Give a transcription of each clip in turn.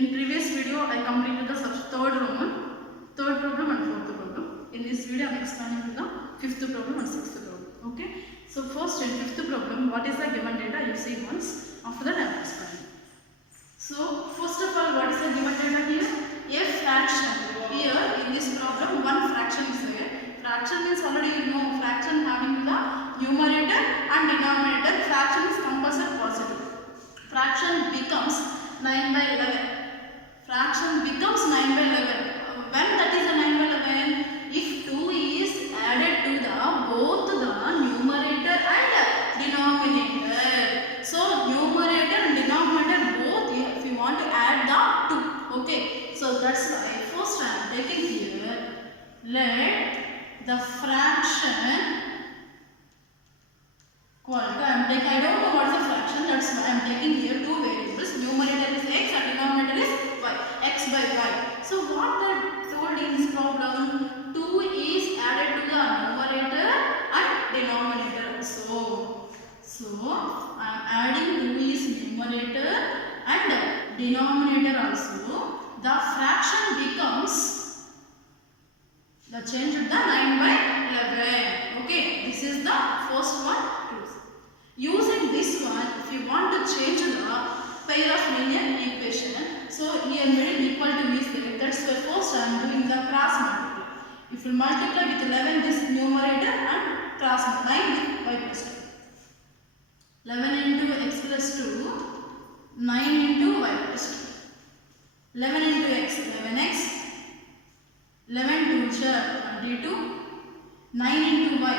In previous video, I completed the third problem and fourth problem. In this video, I am explaining the fifth problem and sixth problem. Okay. So first in fifth problem, what is the given data? You see once. After that, I am explaining. So first of all, what is the given data here? A fraction. Here in this problem, one fraction is there. Fraction means already you know fraction having the numerator and denominator. Fraction is compulsory positive. Fraction becomes 9 by 11. Fraction becomes 9 by 11. When that is a 9 by 11? If 2 is added to the both the numerator and denominator. So numerator and denominator both, if you want to add the 2. Okay. So that's why first I am taking here. Let the fraction equal to, I don't know what is the fraction, that's why I am taking here two variables. Numerator is x and denominator is y. X by y. So what I told in this problem, 2 is added to the numerator and denominator. So I am adding 2 is numerator and denominator also. The fraction becomes, the change of the 9 by 11. Okay, this is the first one. Using this one, if you want to change the pair of linear equation, so here middle equal to is there. That's why first I am doing the cross multiply. If you multiply with 11, this numerator and cross multiply with y plus 2. 11 into x plus 2, 9 into y plus 2. 11 into x, 11x. 11 2 22, 9 into y,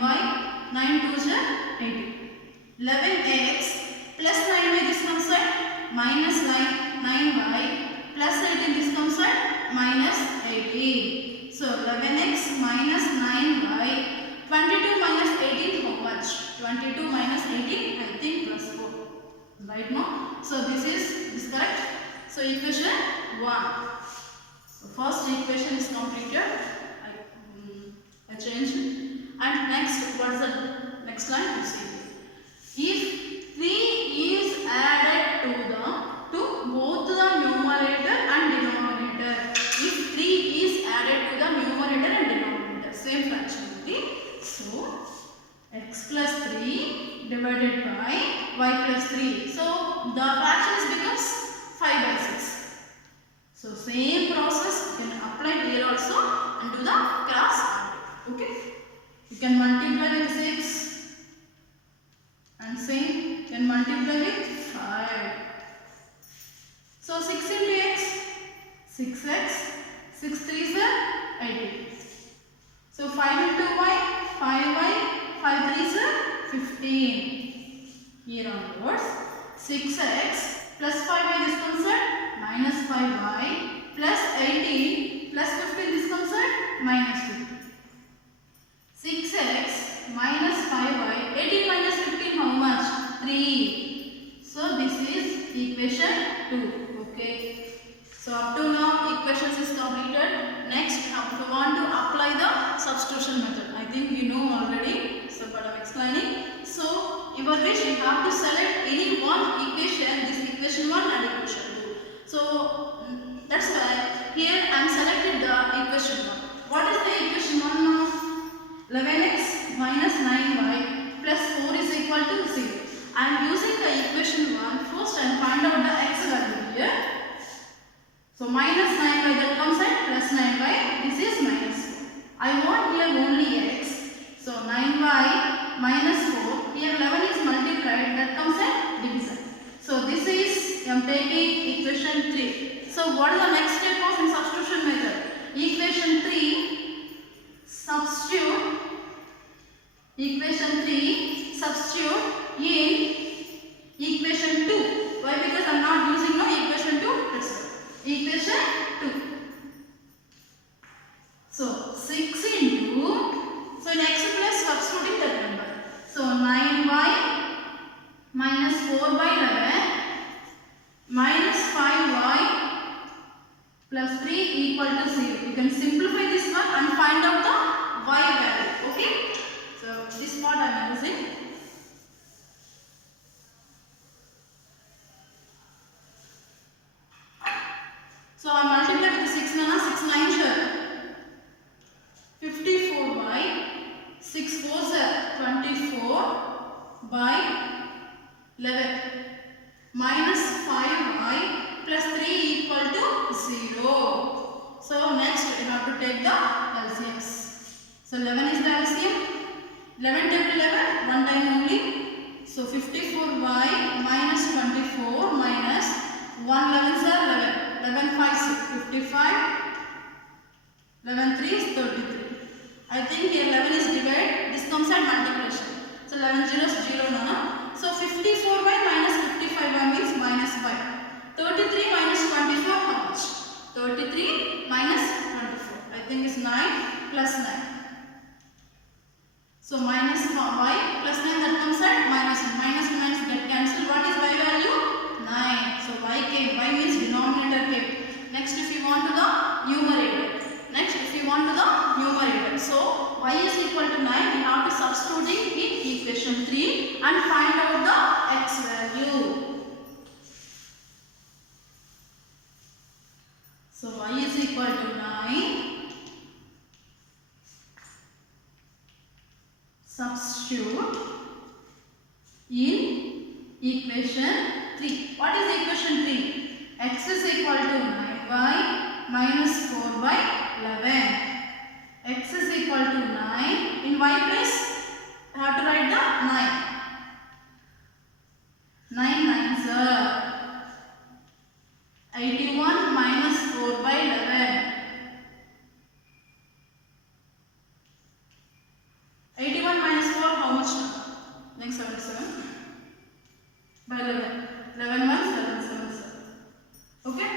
9y, 9 2 18. 11x plus 9y this comes side, minus 9y plus 18 this comes side, minus 18. So 11x minus 9y, 22 minus 18 how much? 22 minus 18 I think plus 4. Right now? So this is correct. So equation 1. So first equation is completed. I changed it. And next, what is the next line? You see. If 3 is added to both the numerator and denominator. If 3 is added to the numerator and denominator, same fraction only. So x plus 3 divided by y plus 3. So the fraction becomes 5 by 6. So same process you can apply here also and do the cross. Okay. You can multiply with 6. And same, you can multiply with 5. So 6 into x, 6x, 6 3 is 18. So 5 into y, 5y, 5 3 is 15. Here onwards, 6x plus 5y this comes at minus 5y plus 18 plus 15 this comes at minus 15. 6x minus 5y, 18 minus 15 how much? 3. So this is equation 2. Okay. So up to now equations is completed. Next if you want to apply the substitution method. I think you know already. So but I am explaining. So your wish you have to select any one equation. This equation 1 and equation 2. So that's why here I am selected the equation 1. What is the equation 1 now? 11x minus 9y plus 4 is equal to 0. I am using the equation 1. First I am find out the x value here. So minus 9y that comes at plus 9y. This is minus 4. I want here only x. So 9y minus 4. Here 11 is multiplied. That comes at division. So this is I am taking equation 3. So what is the next step of in substitution method? Equation 3. Substitute equation 3, substitute in equation 2. Why? Because I am not using no equation 2. That's why. Equation 2. So 6 into, so in x plus substituting that number. So 9y minus 4 by 11 minus 5y plus 3 equal to 0. You can simplify this one and find out the y value. Okay. So this part I am using. by 11 minus 5y plus 3 equal to 0. So next we have to take the LCMs. So 11 is the LCM. 11 table 11, one time only. So 54y minus 24 minus 1 11s are 11. 11 5 6 55. 11 3 is 33. I think here 11 is divided. This comes at multiplication. So 11 zeros 0 no. So 54y minus 55y means minus y. 33 minus 24 how much? 33 minus 24. I think is 9 plus 9. So minus y plus 9 that comes at minus 1. Minus minus get cancelled. What is y value? 9. So y came. Y means denominator came. Next if you want to the numerator. So y is equal to 9. We have to substitute in equation 3 and find out the x value. So y is equal to 9. Substitute in equation 3. What is equation 3? X is equal to 9y minus 4 by 11. X is equal to 9. In y place, I have to write the 9. 9 nines are 81 minus 4 by 11. 81 minus 4, how much now? Like 77 by 11. 11 1 7 7 7. Okay?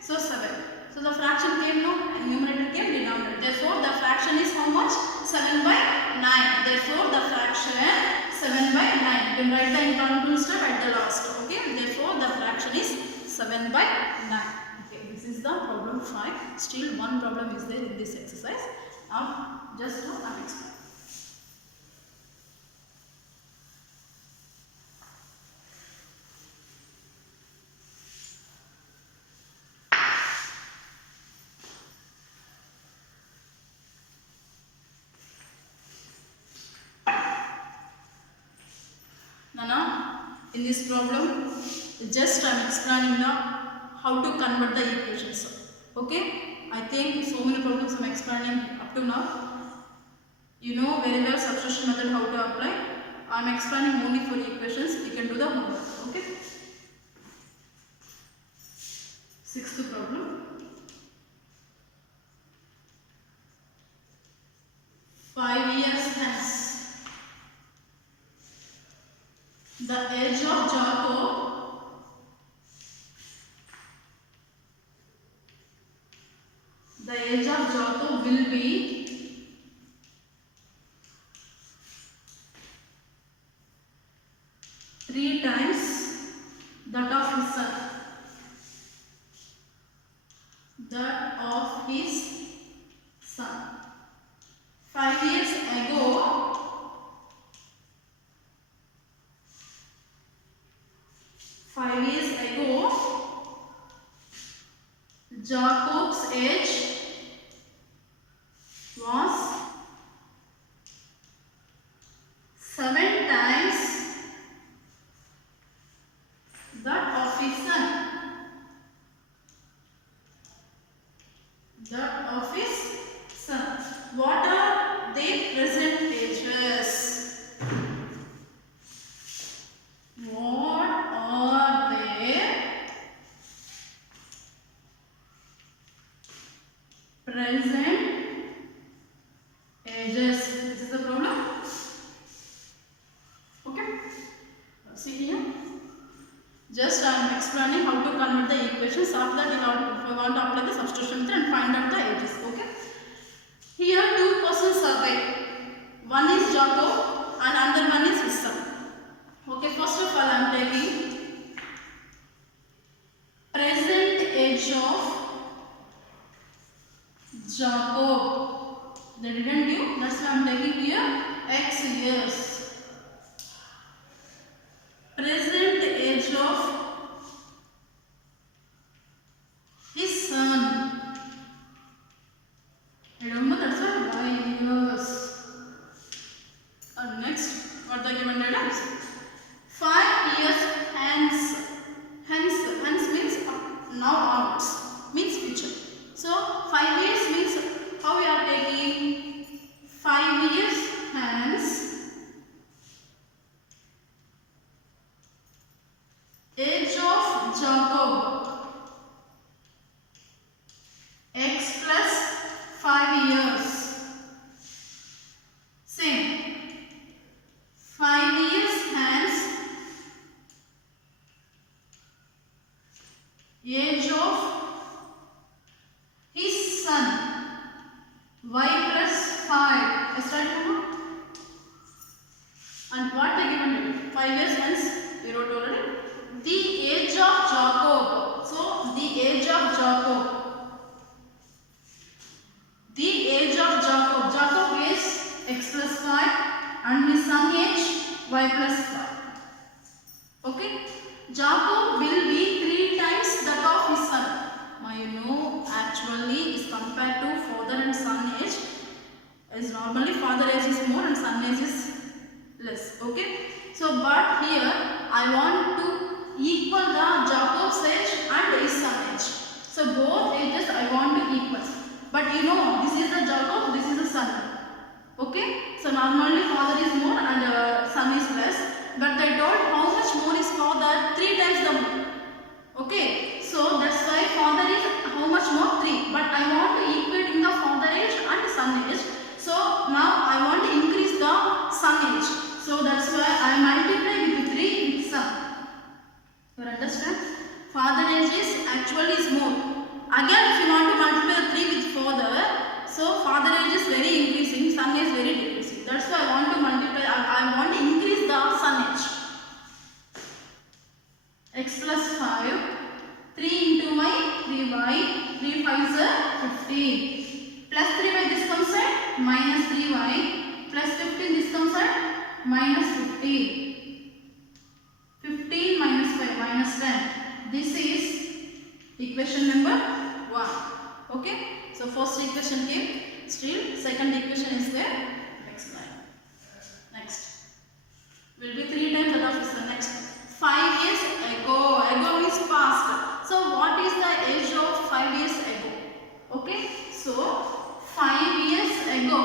So 7. So the fraction came no, and numerator came denominator. Therefore the fraction is how much? 7 by 9. Therefore the fraction 7 by 9. You can write the incomplete step at the last. Okay? Therefore the fraction is 7 by 9. Okay, this is the problem 5. Still one problem is there in this exercise. Now just to explain. In this problem, just I am explaining now how to convert the equations. Okay, I think so many problems I am explaining up to now. You know very well substitution method how to apply. I am explaining only for equations. You can do the homework. Okay. Sixth problem. 5 years hence. The age of Jacob will be 3 times that of his son. That of his son. 5 years ago, Jacob's age was 7 times that of his son. That of his son. What are their present ages? What are their present ages? This is the problem. Okay. See here. Just I am explaining how to convert the equations. After that, you want to apply the substitution method and find out the ages. Okay. Here, 2 persons are there. One is Jacob and another one is his son. Okay. First of all, I am taking present age of Jacob. They didn't give. That's why I am taking here X years. Present age of his son. Remember that's why Y years. And next, what the given data is age of his son y plus 5. Start now. And what they given to 5 years means we wrote already. The age of Jacob. So the age of Jacob. The age of Jacob. Jacob is x plus 5 and his son age y plus 5. Okay. Jacob will be 3 times that of his son. Now you know actually is compared to father and son age. Is normally father age is more and son age is less. Okay. So but here I want to equal the Jacob's age and his son age. So both ages I want to equal. But you know this is the Jacob, this is the son. Okay. So normally father is more and son is less. But they told how much more is father? 3 times the more. Okay. So that's why father is how much more? 3. But I want to equate in the father age and son age. So now I want to increase the son age. So that's why I multiply with 3 with son. You understand? Father age is actually is more. Again if you want to multiply 3 with father, so father age is very increasing, son age very decreasing. That's why I want to multiply, I want to increase the son age. X plus 5, 3 into y, 3y, 3 5s are 15. Plus 3y this comes at minus 3y, plus 15 this comes at minus 15. 15 minus 5 minus 10. This is equation number 1. Okay. So first equation came, still second equation is there. Next line. Next will be 3 times that of is the next. 5 years ago. Ago means past. So what is the age of 5 years ago? Okay. So 5 years ago.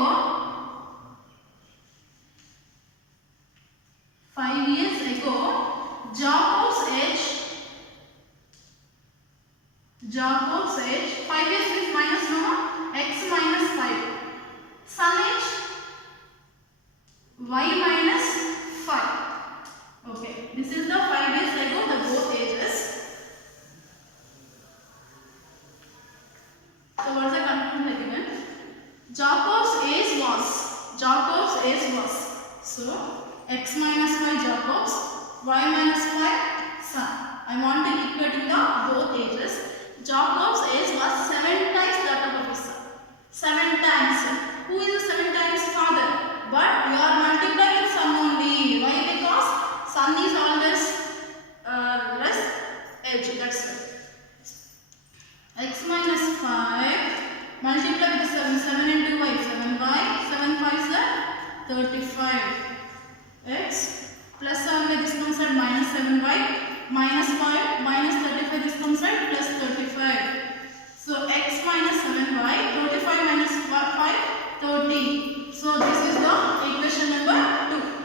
5 years ago, Jacob's age. 5 years is minus no, x minus 5. Son age, y minus 5. Okay, this is the 5 years ago, the both ages. So what is the conclusion again? Jacob's age was. So x minus 5 Jacob's, y minus 5 son. I want to equate in the both ages. Jacob's age was 7 times that of his son. 7 times. Who is the 7 times? Father. But you are multiplying with son only. Why? Because son is always less age. That's why. X minus 5 multiply with 7. 7 into y. 7y. 7 5s are 35. X plus 7y this comes at minus 7y. Minus 5 minus 35 this comes at plus 35. So x minus 7y, 35 minus 5, 30. So this is the equation number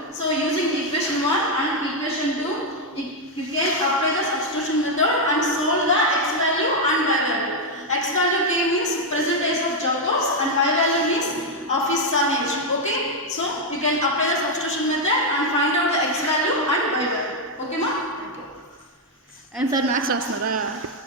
2. So using equation 1 and equation 2, you can apply the substitution method and solve the x value and y value. X value k means present age of Jacob's and y value means of his son age. Okay. So you can apply the substitution method and find out the x value and y value. Okay ma? Answer max rasnara.